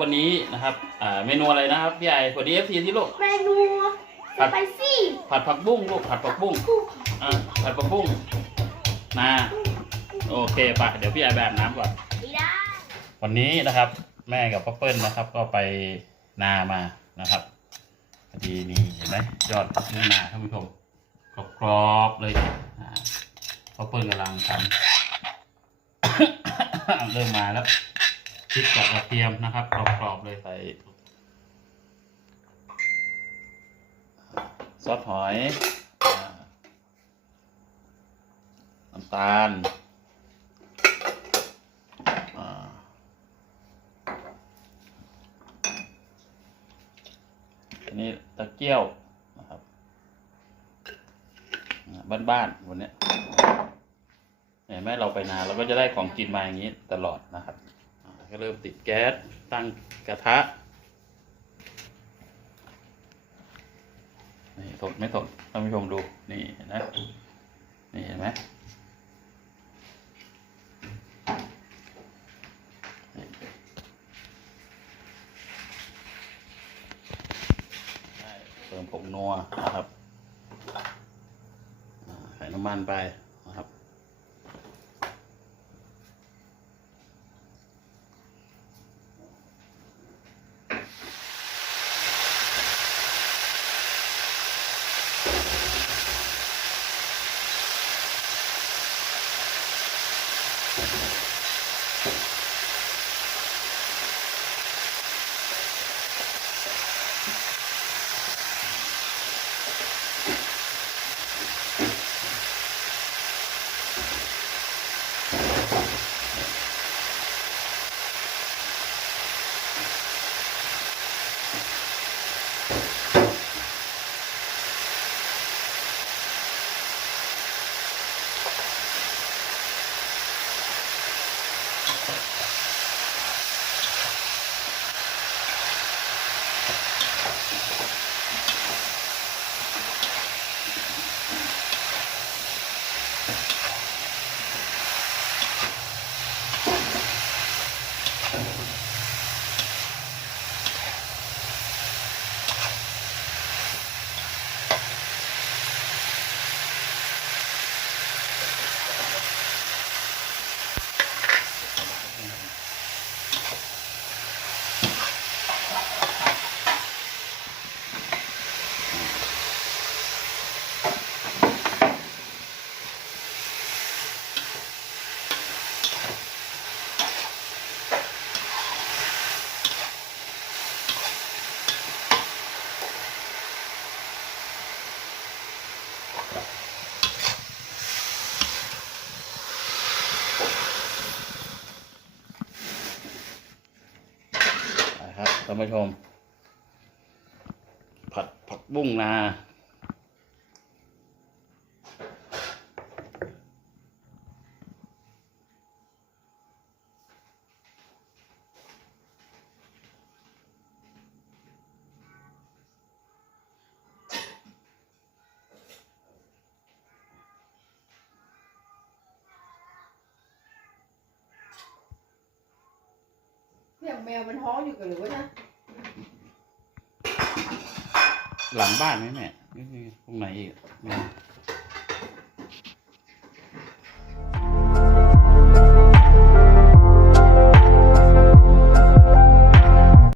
วันนี้นะครับอ่าเมนูอะไรนะครับพี่ไอสวัสดีเอฟซีที่ลูกเมนูครับสไปซี่ผัดผักบุ้งลูกผัดผักบุ้งคู่อ่าผัดผักบุ้งนาโอเคปะเดี๋ยวพี่ไอแบบน้ำก่อนไม่ได้วันนี้นะครับ แม่กับพ่อเปิ้ลนะครับ ก็ไปนามานะครับพอดีนี่เห็นไหมยอดพักนาท่านผู้ชมกรอบๆเลยอ่าพ่อเปิ้ลกำลังทำเริ่มมาแล้ว พริกกับกระเทียมนะครับกรอบๆเลยใส่ซอสหอยน้ำตาลอันนี้ตะเกียวนะครับอ่าบ้านๆวันนี้ยเห็นไหมเราไปนาเราก็จะได้ของกินมาอย่างนี้ตลอดนะครับ ก็เริ่มติดแก๊สตั้งกระทะนี่สดไม่สดท่านผู้ชมดูนี่นไหมนี่เห็นไหมเติมผงนัวนะครับใส่น้ำมันไป นะครับนะครับท่านผู้ชม ผัดผักบุ้งนา แมวมันฮ้องอยู่กันหรือวะนะหลังบ้านไหมแม่นี่ตรงไหนอีกแม่